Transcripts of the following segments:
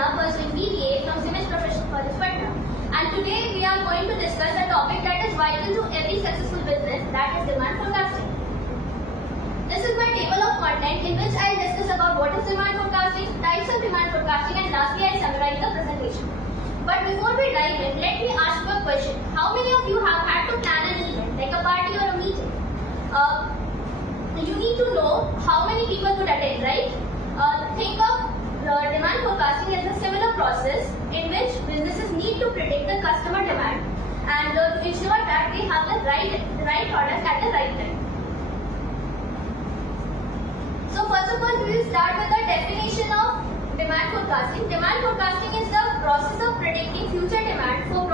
Patna pursuing BBA from CIMAGE College, Patna. And today we are going to discuss a topic that is vital to every successful business, that is demand forecasting. This is my table of content in which I will discuss about what is demand forecasting, types of demand forecasting, and lastly I summarize the presentation. But before we dive in, let me ask you a question. How many of you have had to plan an event, like a party or a meeting? You need to know how many people could attend, right? Think of demand forecasting as a similar process in which businesses need to predict the customer demand and to ensure that they have the right product at the right time. So first of all, we will start with the definition of demand forecasting. Demand forecasting is the process of predicting future demand for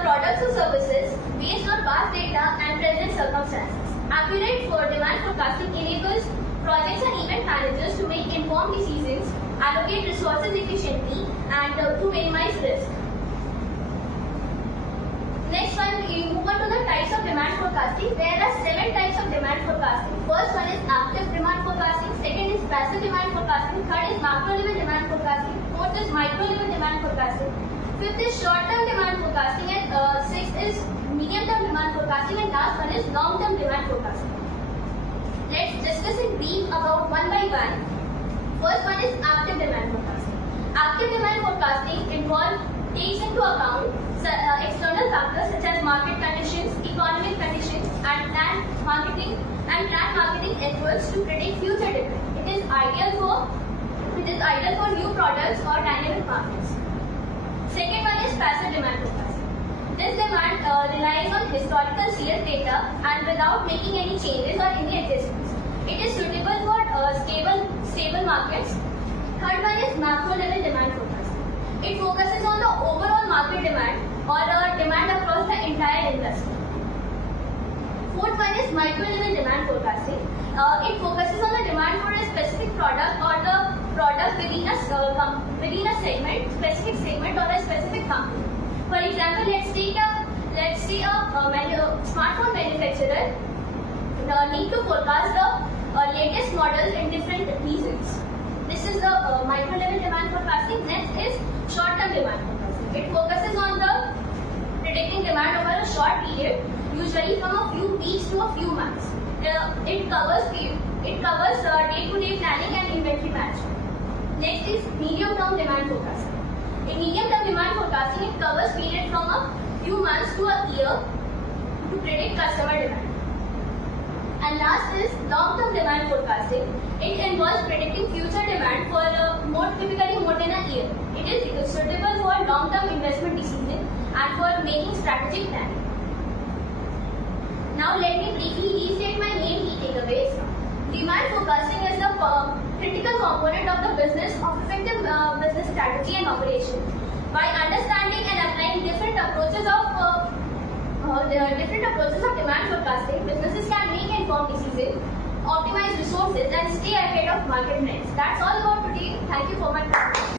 products or services based on past data and present circumstances. Accurate for demand forecasting enables projects and event managers to make informed decisions, allocate resources efficiently, and to minimize risk. Next one, we move on to the types of demand forecasting. There are 7 types of demand forecasting. First one is active demand forecasting, second is passive demand forecasting, third is macro level demand forecasting, fourth is micro level demand forecasting, fifth is short term demand forecasting, and sixth is medium term demand forecasting, and last one is long term demand forecasting. Let's discuss in brief about one by one. First one is active demand forecasting. Active demand forecasting takes into account external factors such as market conditions, economic conditions, and planned marketing efforts to predict future demand. It is ideal for new products or dynamic markets. Second one is passive demand forecasting. This demand relies on historical sales data and without making any changes or any adjustments. It is suitable for stable markets. Third one is macro level demand forecasting. It focuses on the overall market demand or demand across the entire industry. Fourth one is micro level demand forecasting. It focuses on the demand for a specific product or the product within a specific segment or a specific company. For example, let's say a smartphone manufacturer need to forecast the latest models in different regions. This is the micro level demand forecasting. Next is short term demand forecasting. It focuses on the predicting demand over a short period, usually from a few weeks to a few months. It covers day-to-day planning and inventory management. Next is medium term demand forecasting. In medium term demand forecasting, it covers period from a few months to a year to predict customer demand. And last is long-term demand forecasting. It involves predicting future demand for typically more than a year. It is suitable for long-term investment decisions and for making strategic planning. Now let me briefly restate my main key takeaways. Demand forecasting is the critical component of the effective business strategy and operation. By understanding and applying different approaches of demand forecasting, businesses can make informed decisions, optimize resources, and stay ahead of market trends. That's all about today. Thank you for my time.